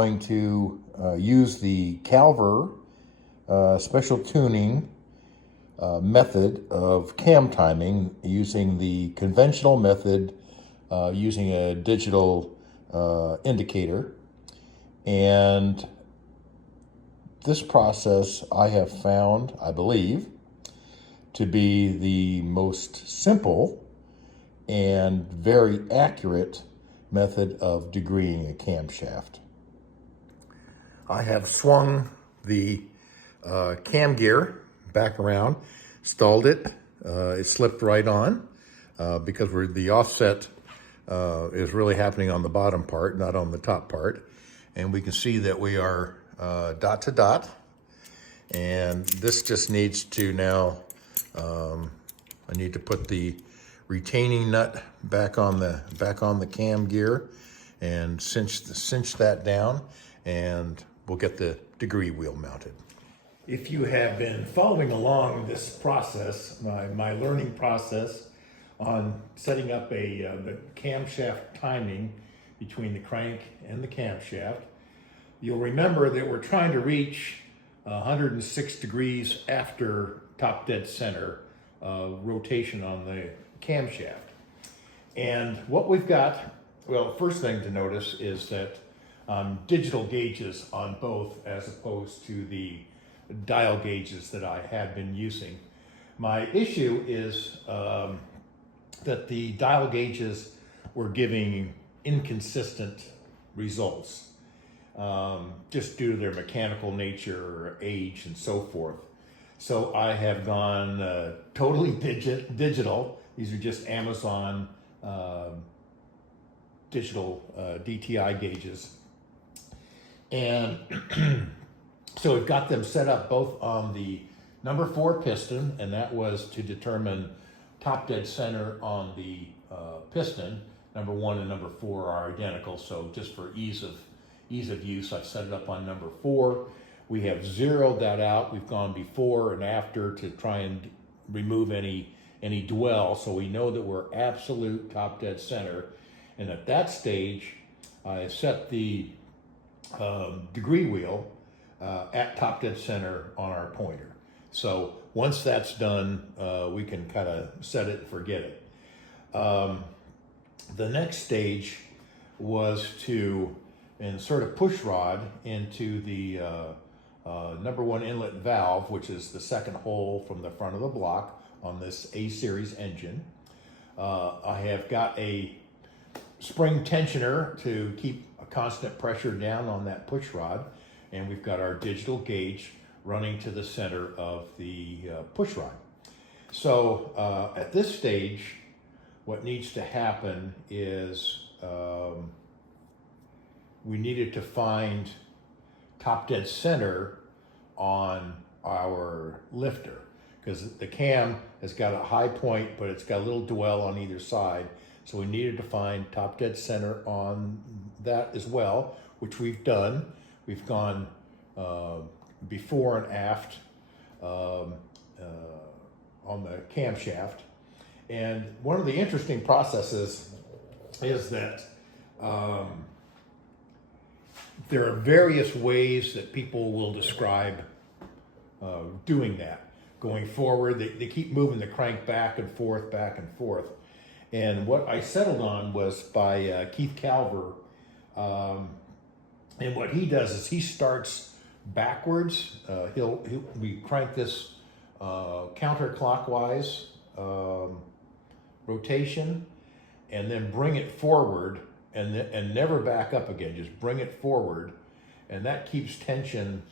going to use the Calver special tuning method of cam timing using the conventional method using a digital indicator. And this process I have found, I believe, to be the most simple and very accurate method of degreeing a camshaft. I have swung the cam gear back around, stalled it. It slipped right on because the offset is really happening on the bottom part, not on the top part. And we can see that we are dot to dot. And this just needs to now, I need to put the retaining nut back on the cam gear and cinch that down, and we'll get the degree wheel mounted. If you have been following along this process, my learning process on setting up the camshaft timing between the crank and the camshaft, you'll remember that we're trying to reach 106 degrees after top dead center rotation on the camshaft. And what we've got, well, first thing to notice is that digital gauges on both as opposed to the dial gauges that I had been using. My issue is that the dial gauges were giving inconsistent results just due to their mechanical nature or age and so forth. So I have gone totally digital. These are just Amazon digital DTI gauges. And so we've got them set up both on the number 4 piston, and that was to determine top dead center on the piston. Number 1 and number 4 are identical, so just for ease of use, I've set it up on number 4. We have zeroed that out. We've gone before and after to try and remove any dwell, so we know that we're absolute top dead center. And at that stage, I set the degree wheel at top dead center on our pointer. So once that's done, we can kind of set it and forget it. The next stage was to insert a push rod into the number 1 inlet valve, which is the second hole from the front of the block on this A-series engine. I have got a spring tensioner to keep a constant pressure down on that push rod, and we've got our digital gauge running to the center of the push rod. So at this stage, what needs to happen is we needed to find top dead center on our lifter, because the cam has got a high point, but it's got a little dwell on either side. So we needed to find top dead center on that as well, which we've done. We've gone before and aft on the camshaft. And one of the interesting processes is that there are various ways that people will describe doing that. Going forward, they keep moving the crank back and forth. And what I settled on was by Kieth Calver. And what he does is he starts backwards. We crank this counterclockwise rotation, and then bring it forward, and never back up again. Just bring it forward, and that keeps tension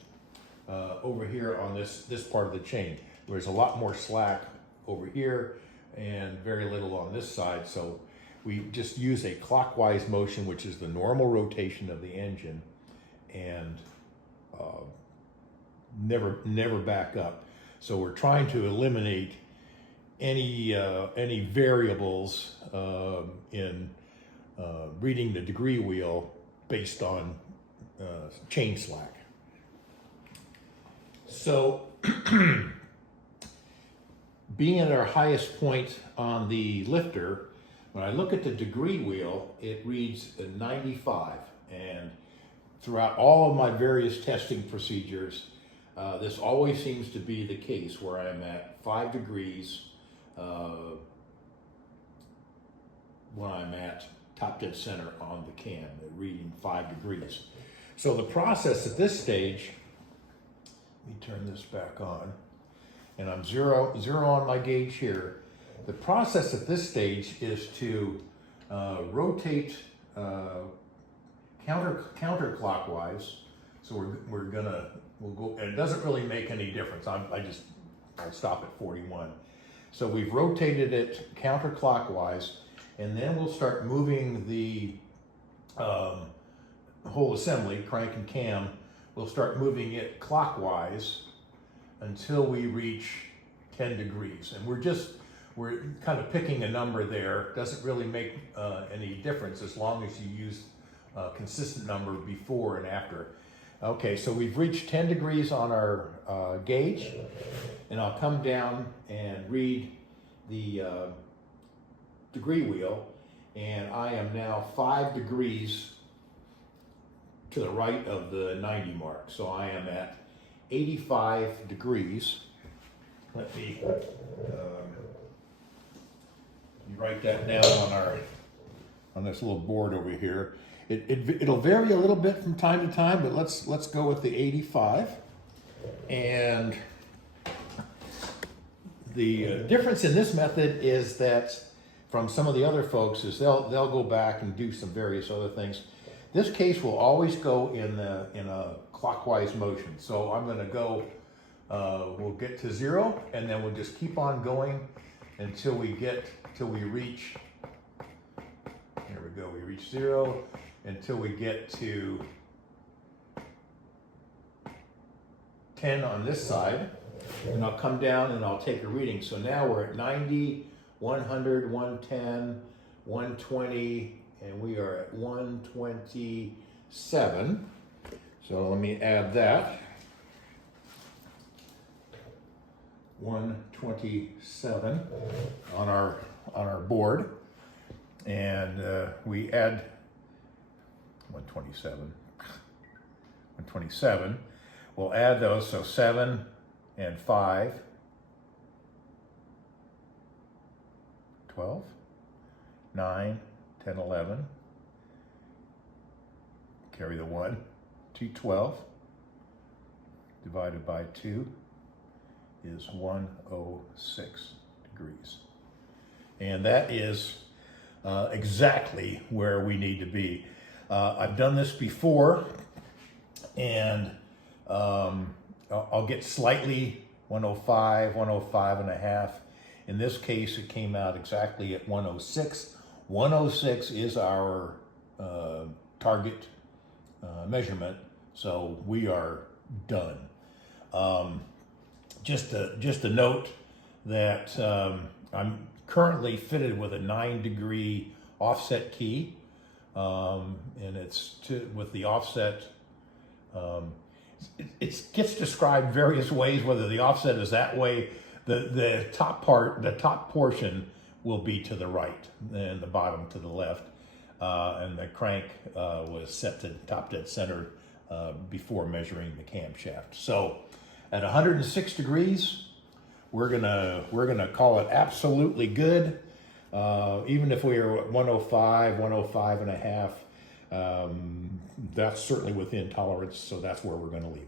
over here on this part of the chain. There's a lot more slack over here and very little on this side. So we just use a clockwise motion, which is the normal rotation of the engine, and never back up. So we're trying to eliminate any variables in reading the degree wheel based on chain slack. So being at our highest point on the lifter, when I look at the degree wheel, it reads 95, and throughout all of my various testing procedures, this always seems to be the case where I'm at 5 degrees when I'm at top dead center on the cam, reading 5 degrees. So the process at this stage, let me turn this back on, and I'm zero on my gauge here. The process at this stage is to rotate counterclockwise. So we'll go, and it doesn't really make any difference. I'll stop at 41. So we've rotated it counterclockwise, and then we'll start moving the whole assembly, crank and cam. We'll start moving it clockwise until we reach 10 degrees. And we're kind of picking a number there. Doesn't really make any difference as long as you use a consistent number before and after. Okay, so we've reached 10 degrees on our gauge, and I'll come down and read the degree wheel, and I am now 5 degrees to the right of the 90 mark. So I am at 85 degrees. Let me write that down on this little board over here. It'll vary a little bit from time to time, but let's go with the 85. And the difference in this method is that from some of the other folks is they'll go back and do some various other things. This case will always go in a clockwise motion. So I'm going to go. We'll get to 0, and then we'll just keep on going until we reach. Here we go. We reach 0 until we get to 10 on this side, and I'll come down and I'll take a reading. So now we're at 90, 100, 110, 120, and we are at 127. So let me add that. 127 on our board, and we add 127. We'll add those, so 7 and 5, 12, 9, 10, 11. Carry the 1 to 12. Divided by 2 is 106 degrees. And that is exactly where we need to be. I've done this before, and I'll get slightly 105, 105 and a half. In this case, it came out exactly at 106. 106 is our target measurement, so we are done. Just a note that I'm currently fitted with a 9-degree offset key, and it's with the offset. It gets described various ways. Whether the offset is that way, the top portion will be to the right, and the bottom to the left. And the crank was set to top dead center before measuring the camshaft. So at 106 degrees, we're gonna call it absolutely good. Even if we are at 105, 105 and a half, that's certainly within tolerance. So that's where we're going to leave it.